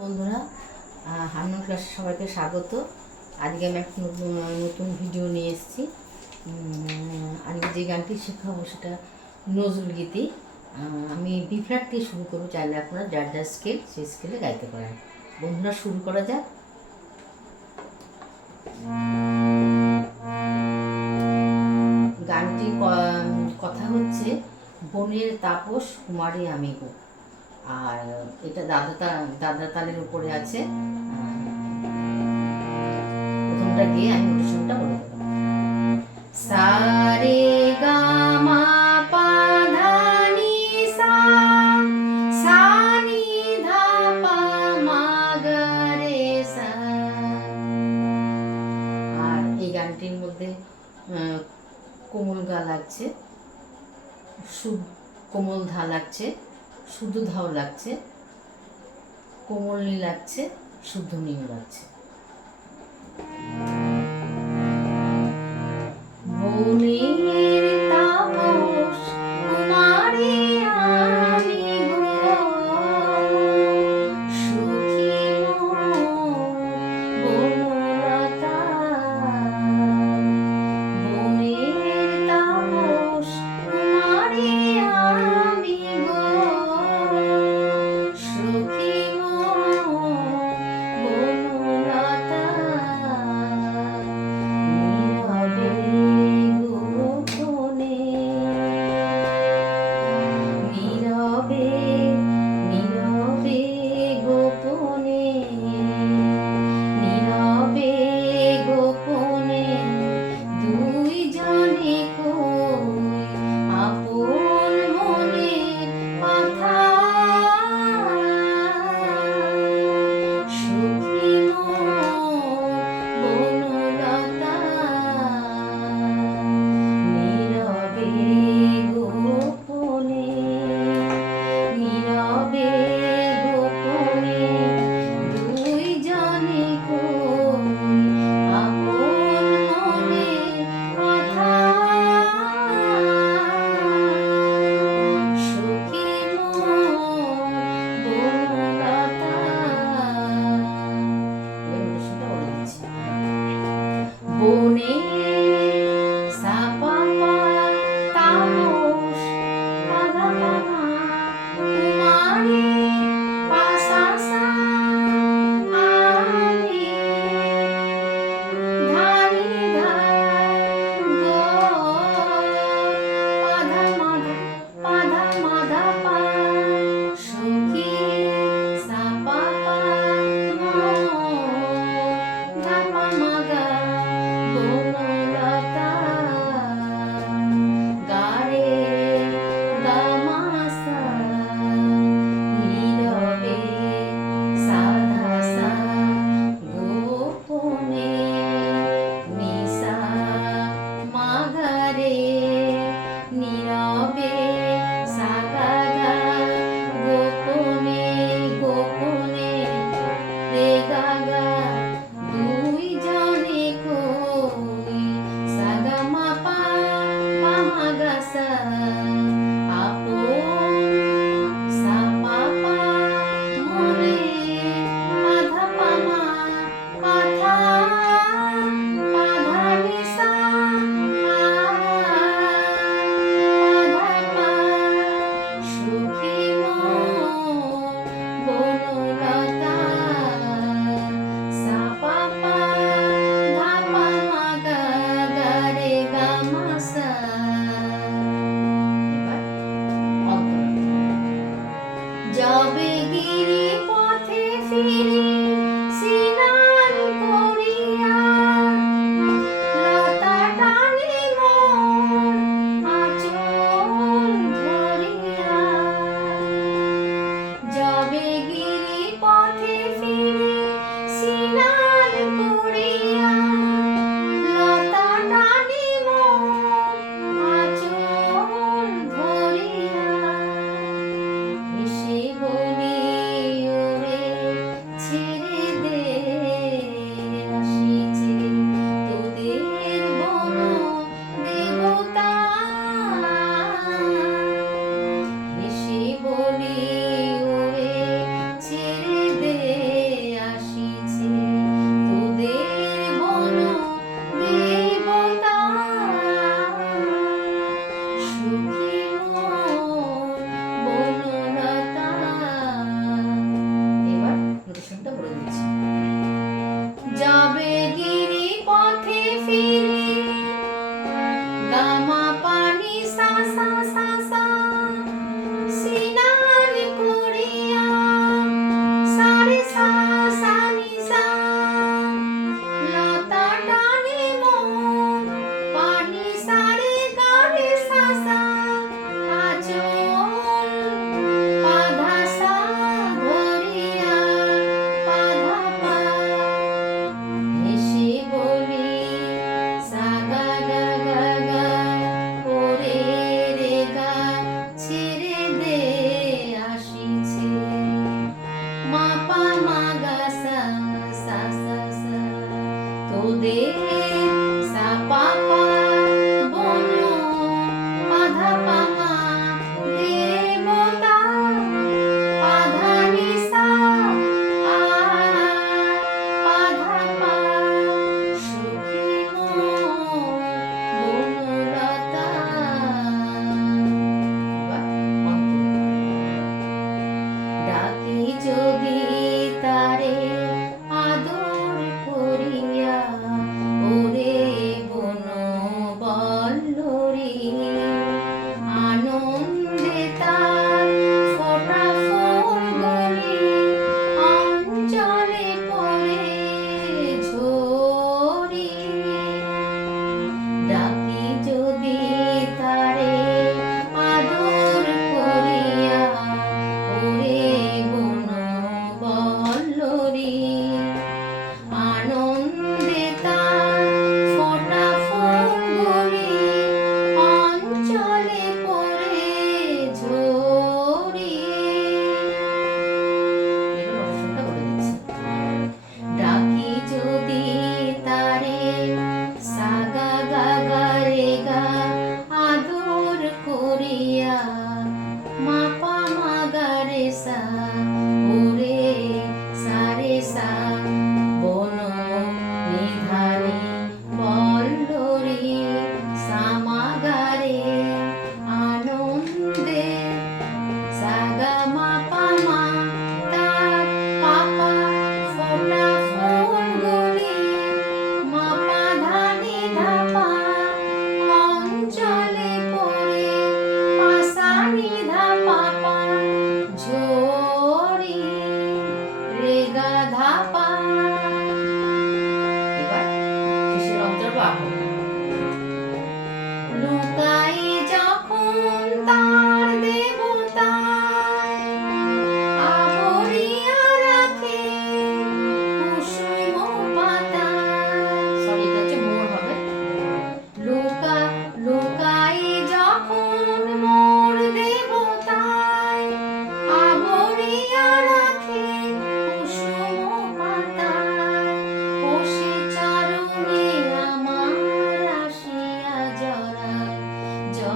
বন্ধুরা হান্নান ক্লাসে সবাইকে স্বাগত। আজকে আমি একটা নতুন নতুন ভিডিও নিয়ে এসেছি। আজকে যে গানটি শেখাবো সেটা নজরুল গীতি। আমি বি ফ্ল্যাট দিয়ে শুরু করব, চাইলে আপনারা যার যার স্কেল সেই স্কেলে গাইতে পারেন। বন্ধুরা, শুরু করা যাক। গানটি কথা হচ্ছে, বনের তাপস কুমারী আমি গো আর এটা দাদা দাদা তালের উপরে আছে। প্রথমটা গিয়ে আমি নোটেশনটা বলে সারে সা সা সা। গানটির মধ্যে কোমল গা লাগছে সুদ কোমল ধা লাগছে। শুদ্ধ ধাও লাগছে কোমল নী লাগছে শুদ্ধ নীও লাগছে।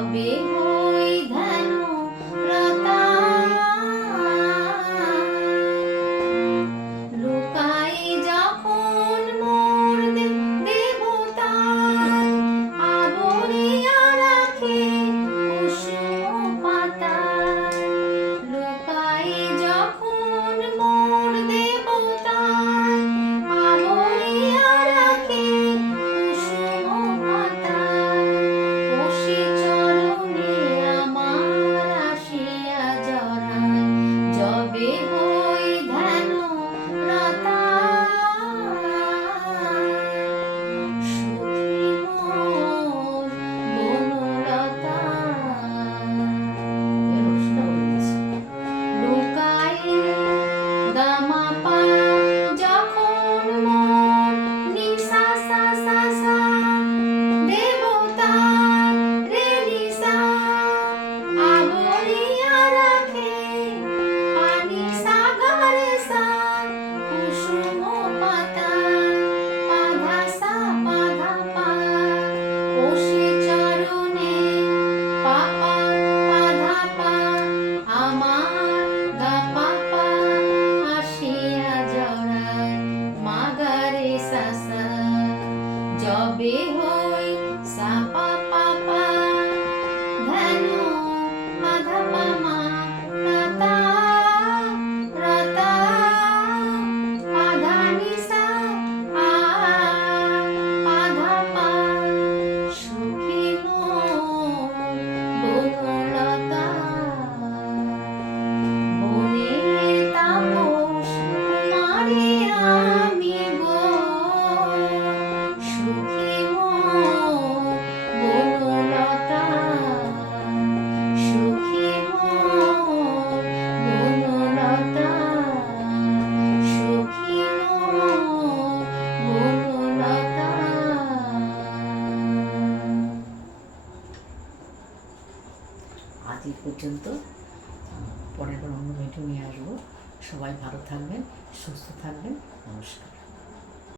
being পর্যন্ত পরের অন্য ভিডিও নিয়ে আসব। সবাই ভালো থাকবেন সুস্থ থাকবেন। নমস্কার।